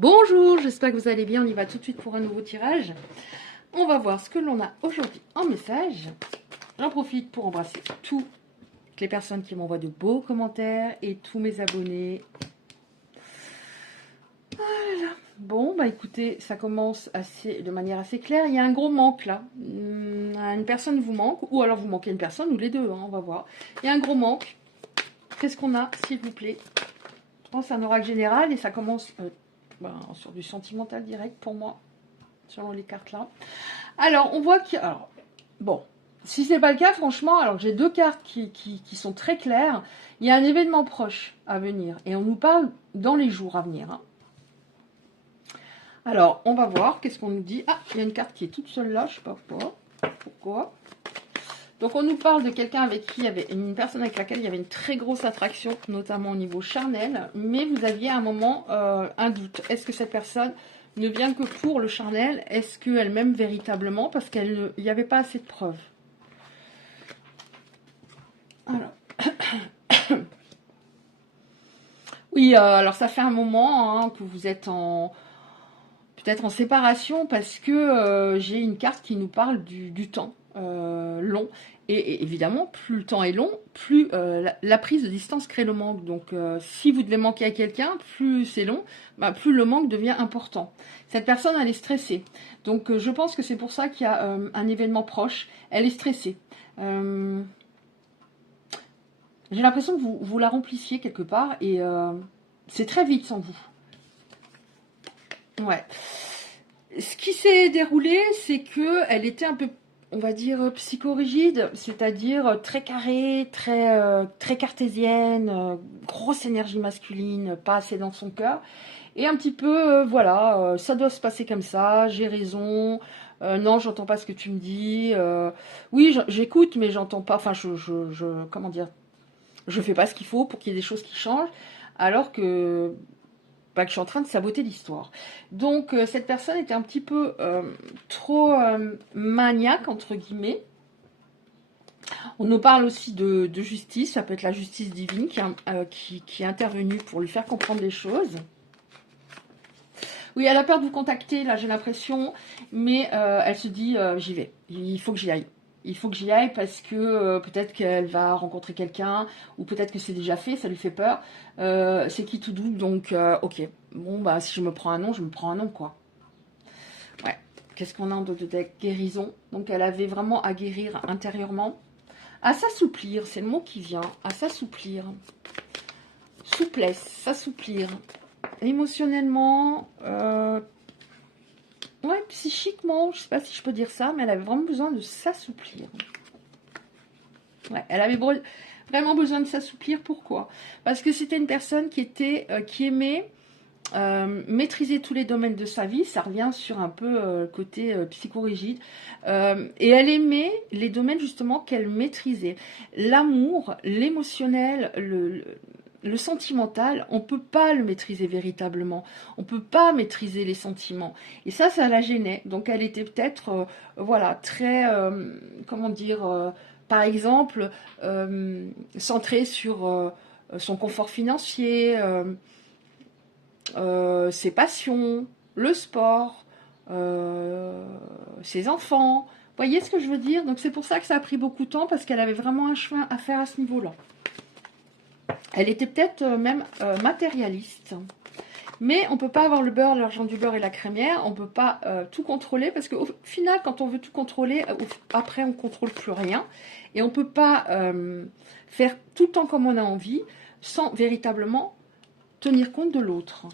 Bonjour, j'espère que vous allez bien. On y va tout de suite pour un nouveau tirage. On va voir ce que l'on a aujourd'hui en message. J'en profite pour embrasser toutes les personnes qui m'envoient de beaux commentaires et tous mes abonnés. Voilà. Bon, bah écoutez, ça commence de manière assez claire. Il y a un gros manque là. Une personne vous manque, ou alors vous manquez une personne, ou les deux, hein, on va voir. Il y a un gros manque. Qu'est-ce qu'on a, s'il vous plaît? Je pense à un oracle général et ça commence sur du sentimental direct pour moi, selon les cartes là. Alors, on voit qu'il y a... Alors, bon, si c'est pas le cas, franchement, alors j'ai deux cartes qui sont très claires. Il y a un événement proche à venir et on nous parle dans les jours à venir. Hein. Alors, on va voir, qu'est-ce qu'on nous dit. Ah, il y a une carte qui est toute seule là, je sais pas pourquoi. Donc, on nous parle de quelqu'un avec qui il y avait une personne avec laquelle il y avait une très grosse attraction, notamment au niveau charnel, mais vous aviez à un moment un doute. Est-ce que cette personne ne vient que pour le charnel? Est-ce qu'elle m'aime véritablement? Parce qu'il n'y avait pas assez de preuves. Alors. Oui, alors ça fait un moment hein, que vous êtes peut-être en séparation parce que j'ai une carte qui nous parle du temps long. Et évidemment, plus le temps est long, plus la prise de distance crée le manque. Donc, si vous devez manquer à quelqu'un, plus c'est long, bah, plus le manque devient important. Cette personne, elle est stressée. Donc, je pense que c'est pour ça qu'il y a un événement proche. Elle est stressée. J'ai l'impression que vous la remplissiez quelque part et c'est très vite sans vous. Ouais. Ce qui s'est déroulé, c'est que elle était un peu, on va dire, psychorigide, c'est-à-dire très carrée, très cartésienne, grosse énergie masculine, pas assez dans son cœur. Et un petit peu, voilà, ça doit se passer comme ça, j'ai raison, non, j'entends pas ce que tu me dis, oui, j'écoute, mais j'entends pas, enfin, comment dire, je fais pas ce qu'il faut pour qu'il y ait des choses qui changent, alors que je suis en train de saboter l'histoire. Donc, cette personne était un petit peu trop maniaque, entre guillemets. On nous parle aussi de justice, ça peut être la justice divine qui est intervenue pour lui faire comprendre les choses. Oui, elle a peur de vous contacter, là, j'ai l'impression, mais elle se dit, j'y vais, il faut que j'y aille. Il faut que j'y aille parce que peut-être qu'elle va rencontrer quelqu'un, ou peut-être que c'est déjà fait, ça lui fait peur. C'est qui tout double, donc ok. Bon, bah si je me prends un nom, je me prends un nom, quoi. Ouais. Qu'est-ce qu'on a en de deck? Guérison. Donc elle avait vraiment à guérir intérieurement. À s'assouplir, c'est le mot qui vient. À s'assouplir. Souplesse, s'assouplir. Émotionnellement, ouais, psychiquement, je sais pas si je peux dire ça, mais elle avait vraiment besoin de s'assouplir. Ouais, elle avait vraiment besoin de s'assouplir. Pourquoi? Parce que c'était une personne qui aimait maîtriser tous les domaines de sa vie. Ça revient sur un peu côté psychorigide. Et elle aimait les domaines justement qu'elle maîtrisait. L'amour, l'émotionnel, le sentimental, on ne peut pas le maîtriser véritablement. On ne peut pas maîtriser les sentiments. Et ça la gênait. Donc elle était peut-être, voilà, très, comment dire, par exemple, centrée sur son confort financier, ses passions, le sport, ses enfants. Vous voyez ce que je veux dire? Donc c'est pour ça que ça a pris beaucoup de temps, parce qu'elle avait vraiment un chemin à faire à ce niveau-là. Elle était peut-être même matérialiste. Mais on ne peut pas avoir le beurre, l'argent du beurre et la crémière. On ne peut pas tout contrôler, parce qu'au final, quand on veut tout contrôler, après on ne contrôle plus rien. Et on ne peut pas faire tout le temps comme on a envie, sans véritablement tenir compte de l'autre.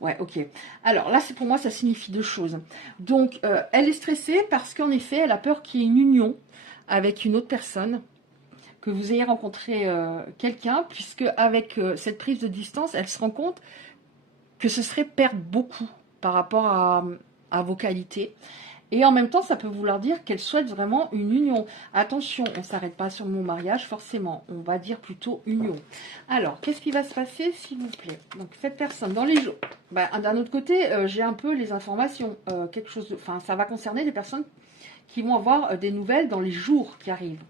Ouais, ok. Alors là, pour moi, ça signifie deux choses. Donc, elle est stressée parce qu'en effet, elle a peur qu'il y ait une union avec une autre personne, que vous ayez rencontré quelqu'un, puisque avec cette prise de distance, elle se rend compte que ce serait perdre beaucoup par rapport à vos qualités. Et en même temps, ça peut vouloir dire qu'elle souhaite vraiment une union. Attention, on ne s'arrête pas sur le mot mariage, forcément. On va dire plutôt union. Alors, qu'est-ce qui va se passer, s'il vous plaît? Donc, cette personne, dans les jours... d'un autre côté, j'ai un peu les informations. Quelque chose enfin, ça va concerner des personnes qui vont avoir des nouvelles dans les jours qui arrivent.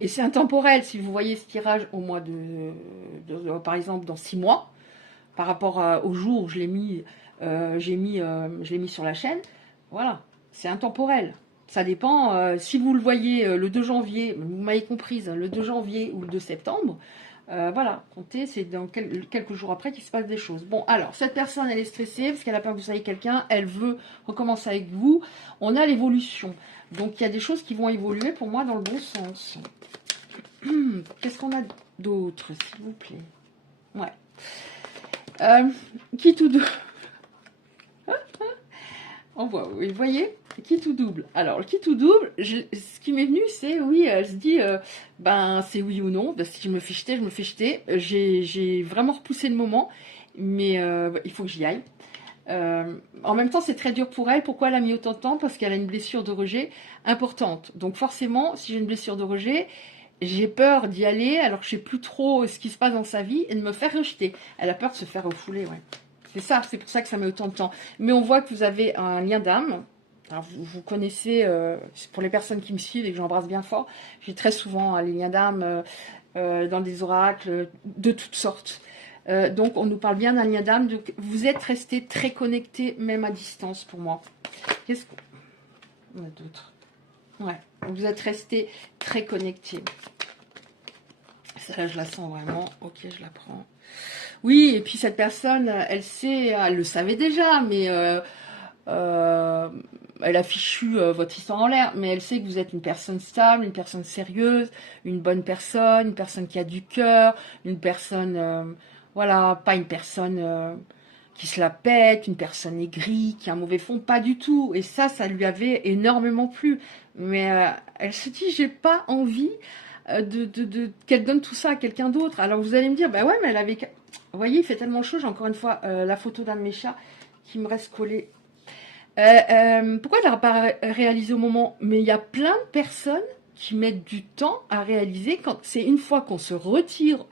Et c'est intemporel. Si vous voyez ce tirage au mois par exemple, dans 6 mois, par rapport au jour où je l'ai mis, je l'ai mis sur la chaîne. Voilà, c'est intemporel. Ça dépend, si vous le voyez le 2 janvier, vous m'avez comprise, le 2 janvier ou le 2 septembre, voilà, comptez, c'est dans quelques jours après qu'il se passe des choses. Bon, alors, cette personne, elle est stressée parce qu'elle a peur que vous soyez quelqu'un, elle veut recommencer avec vous. On a l'évolution. Donc, il y a des choses qui vont évoluer pour moi dans le bon sens. Qu'est-ce qu'on a d'autre, s'il vous plaît? Ouais. Qui tout deux On voit, vous voyez, qui tout double. Alors, le qui tout double, ce qui m'est venu, c'est oui, elle se dit, ben, c'est oui ou non. Ben, si je me fais jeter, je me fais jeter. J'ai vraiment repoussé le moment, mais il faut que j'y aille. En même temps, c'est très dur pour elle. Pourquoi elle a mis autant de temps? Parce qu'elle a une blessure de rejet importante. Donc, forcément, si j'ai une blessure de rejet, j'ai peur d'y aller alors que je sais plus trop ce qui se passe dans sa vie et de me faire rejeter. Elle a peur de se faire refouler, ouais. C'est ça, c'est pour ça que ça met autant de temps. Mais on voit que vous avez un lien d'âme. Alors vous connaissez, pour les personnes qui me suivent et que j'embrasse bien fort, j'ai très souvent les liens d'âme dans des oracles de toutes sortes. Donc on nous parle bien d'un lien d'âme. Vous êtes restés très connectés, même à distance pour moi. Qu'est-ce qu'on a d'autre? Ouais, vous êtes restés très connectés. Celle-là, je la sens vraiment. Ok, je la prends. Oui, et puis cette personne, elle sait, elle le savait déjà, mais elle a fichu votre histoire en l'air, mais elle sait que vous êtes une personne stable, une personne sérieuse, une bonne personne, une personne qui a du cœur, une personne, voilà, pas une personne qui se la pète, une personne aigrie, qui a un mauvais fond, pas du tout. Et ça lui avait énormément plu. Mais elle se dit, j'ai pas envie qu'elle donne tout ça à quelqu'un d'autre. Alors vous allez me dire, bah ouais, mais elle avait... Vous voyez, il fait tellement chaud, j'ai encore une fois la photo d'un de mes chats qui me reste collée. Pourquoi elle n'a pas réalisé au moment? Mais il y a plein de personnes qui mettent du temps à réaliser quand c'est une fois qu'on se retire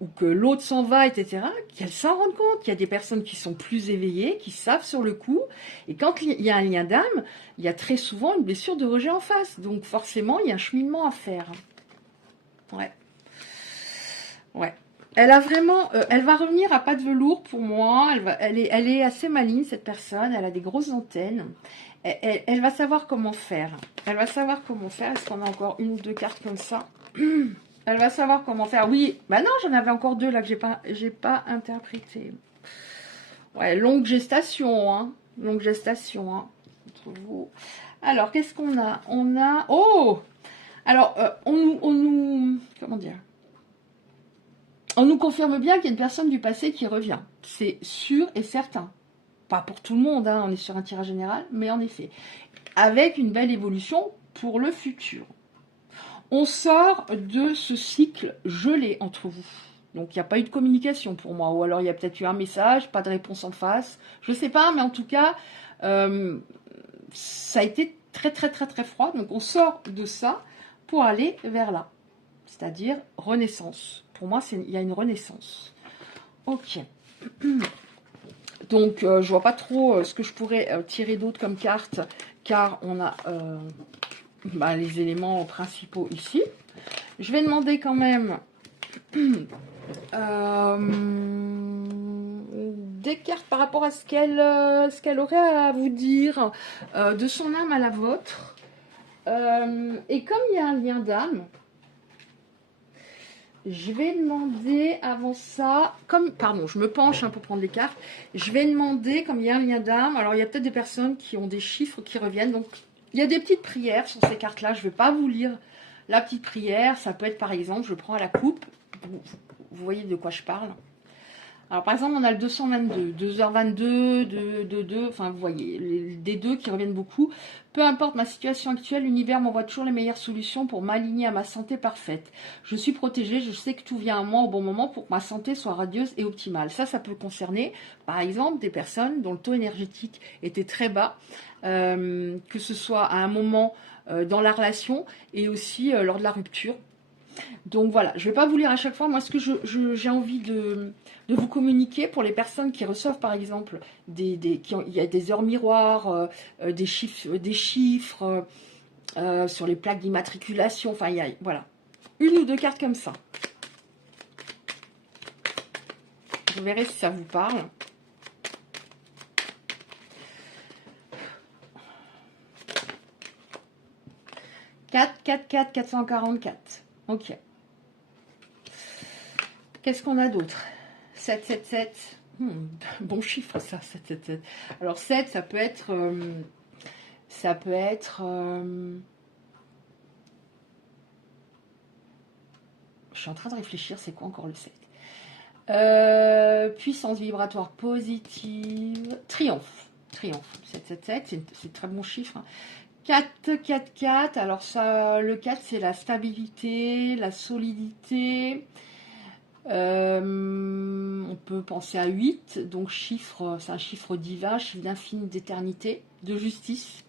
ou que l'autre s'en va, etc., qu'elles s'en rendent compte. Il y a des personnes qui sont plus éveillées, qui savent sur le coup. Et quand il y a un lien d'âme, il y a très souvent une blessure de rejet en face. Donc forcément, il y a un cheminement à faire. Ouais. Ouais. Elle a vraiment, elle va revenir à pas de velours pour moi. Elle est assez maligne cette personne. Elle a des grosses antennes. Elle va savoir comment faire. Elle va savoir comment faire. Est-ce qu'on a encore une ou deux cartes comme ça? Elle va savoir comment faire. Oui, bah non, j'en avais encore deux là que j'ai pas interprété. Ouais, longue gestation, hein. Longue gestation, hein. Entre vous. Alors, qu'est-ce qu'on a? On a, oh. Alors, on nous, comment dire? On nous confirme bien qu'il y a une personne du passé qui revient. C'est sûr et certain. Pas pour tout le monde, hein, on est sur un tirage général, mais en effet. Avec une belle évolution pour le futur. On sort de ce cycle gelé entre vous. Donc il n'y a pas eu de communication pour moi. Ou alors il y a peut-être eu un message, pas de réponse en face. Je ne sais pas, mais en tout cas, ça a été très très très très froid. Donc on sort de ça pour aller vers là. C'est-à-dire renaissance. Pour moi, il y a une renaissance. Ok. Donc, je vois pas trop ce que je pourrais tirer d'autre comme carte, car on a les éléments principaux ici. Je vais demander quand même des cartes par rapport à ce qu'elle aurait à vous dire de son âme à la vôtre. Et comme il y a un lien d'âme, je vais demander avant ça, pardon, je me penche pour prendre les cartes. Je vais demander, comme il y a un lien d'âme, alors il y a peut-être des personnes qui ont des chiffres qui reviennent. Donc, il y a des petites prières sur ces cartes-là. Je ne vais pas vous lire la petite prière. Ça peut être, par exemple, je prends à la coupe. Vous voyez de quoi je parle. Alors, par exemple, on a le 222, 2h22, 2, enfin, vous voyez, des deux qui reviennent beaucoup. Peu importe ma situation actuelle, l'univers m'envoie toujours les meilleures solutions pour m'aligner à ma santé parfaite. Je suis protégée, je sais que tout vient à moi au bon moment pour que ma santé soit radieuse et optimale. Ça peut concerner, par exemple, des personnes dont le taux énergétique était très bas, que ce soit à un moment dans la relation et aussi lors de la rupture. Donc voilà, je ne vais pas vous lire à chaque fois. Moi, ce que j'ai envie de vous communiquer pour les personnes qui reçoivent, par exemple, il y a des heures miroirs, des chiffres sur les plaques d'immatriculation. Enfin, voilà, une ou deux cartes comme ça. Vous verrez si ça vous parle. « 4, 4, 4, 444. Ok. Qu'est-ce qu'on a d'autre? 7, 7, 7. Bon chiffre ça, 7, 7, 7. Alors 7, ça peut être... Je suis en train de réfléchir, c'est quoi encore le 7? Puissance vibratoire positive. Triomphe. Triomphe. 7, 7, 7, c'est un très bon chiffre. 4, 4, 4. Alors ça, le 4, c'est la stabilité, la solidité. On peut penser à 8, donc chiffre, c'est un chiffre divin, chiffre d'infini, d'éternité, de justice.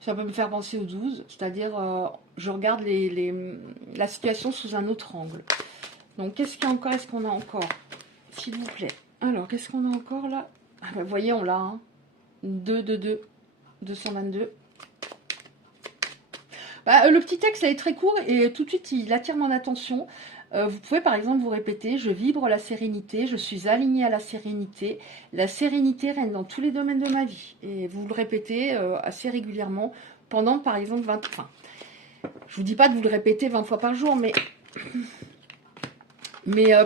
Ça peut me faire penser au 12, c'est-à-dire je regarde la situation sous un autre angle. Donc qu'est-ce qu'il y a encore? Est-ce qu'on a encore? S'il vous plaît. Alors qu'est-ce qu'on a encore là? Ah ben, vous voyez, on l'a. Hein. 2, 2, 2, 222. Bah, le petit texte là, est très court et tout de suite il attire mon attention. Vous pouvez par exemple vous répéter: je vibre la sérénité, je suis aligné à la sérénité règne dans tous les domaines de ma vie. Et vous le répétez assez régulièrement pendant par exemple 20... Enfin, je vous dis pas de vous le répéter 20 fois par jour, mais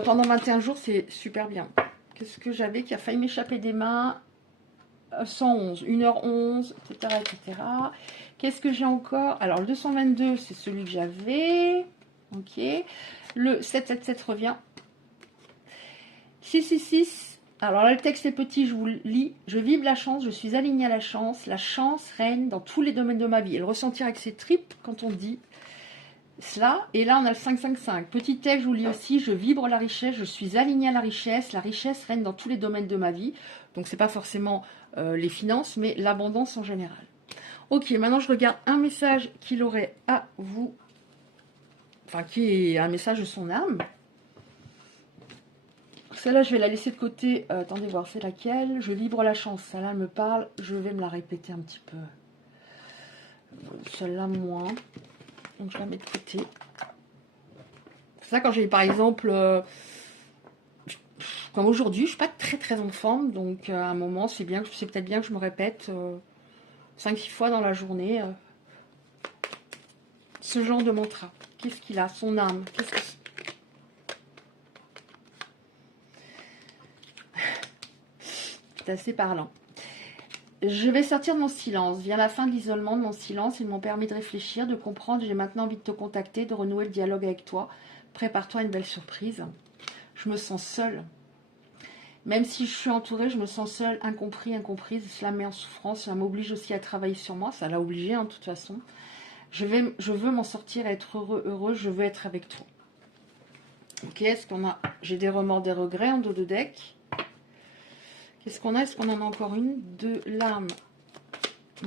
pendant 21 jours c'est super bien. Qu'est-ce que j'avais qui a failli m'échapper des mains? 111, 1h11, etc. etc. Qu'est-ce que j'ai encore? Alors le 222 c'est celui que j'avais. Ok. Le 777 revient. 666. Alors là, le texte est petit, je vous le lis. Je vibre la chance, je suis aligné à la chance. La chance règne dans tous les domaines de ma vie. Et le ressentir avec ses tripes quand on dit cela. Et là, on a le 555. Petit texte, je vous lis aussi. Je vibre la richesse, je suis aligné à la richesse. La richesse règne dans tous les domaines de ma vie. Donc, c'est pas forcément les finances, mais l'abondance en général. Ok, maintenant, je regarde un message qu'il aurait à vous. Enfin, qui est un message de son âme. Celle-là, je vais la laisser de côté. Attendez voir, c'est laquelle? Je vibre la chance. Celle-là, elle me parle. Je vais me la répéter un petit peu. Celle-là, moins. Donc, je la mets de côté. C'est ça, quand j'ai, par exemple... comme aujourd'hui, je ne suis pas très très en forme. Donc, à un moment, c'est peut-être bien que je me répète 5-6 fois dans la journée ce genre de mantra. Qu'est-ce qu'il a? Son âme. Qu'est-ce que c'est assez parlant. Je vais sortir de mon silence. Vient la fin de l'isolement, de mon silence. Ils m'ont permis de réfléchir, de comprendre. J'ai maintenant envie de te contacter, de renouer le dialogue avec toi. Prépare-toi à une belle surprise. Je me sens seule. Même si je suis entourée, je me sens seule, incompris, incomprise. Cela me met en souffrance. Ça m'oblige aussi à travailler sur moi. Ça l'a obligé, hein, de toute façon. Je veux m'en sortir, être heureux, heureuse. Je veux être avec toi. Ok, est-ce qu'on a... J'ai des remords, des regrets en dos de deck. Qu'est-ce qu'on a? Est-ce qu'on en a encore une? De l'âme.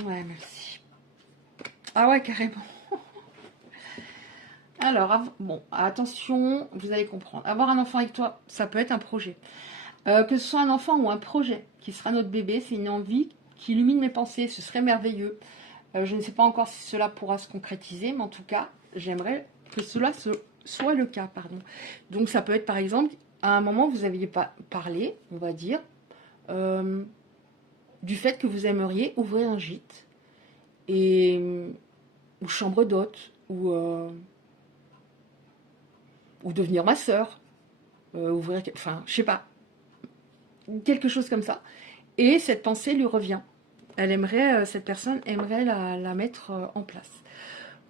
Ouais, merci. Ah ouais, carrément. Alors, bon, attention, vous allez comprendre. Avoir un enfant avec toi, ça peut être un projet. Que ce soit un enfant ou un projet qui sera notre bébé, c'est une envie qui illumine mes pensées. Ce serait merveilleux. Je ne sais pas encore si cela pourra se concrétiser, mais en tout cas, j'aimerais que cela soit le cas. Pardon. Donc, ça peut être, par exemple, à un moment, vous n'aviez pas parlé, on va dire, du fait que vous aimeriez ouvrir un gîte ou chambre d'hôte ou devenir ma sœur, ouvrir, enfin, je sais pas, quelque chose comme ça. Et cette pensée lui revient. Cette personne aimerait la mettre en place.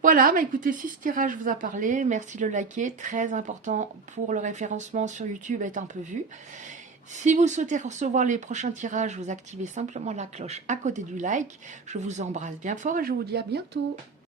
Voilà, bah écoutez, si ce tirage vous a parlé, merci de le liker, très important pour le référencement sur YouTube, être un peu vu. Si vous souhaitez recevoir les prochains tirages, vous activez simplement la cloche à côté du like. Je vous embrasse bien fort et je vous dis à bientôt.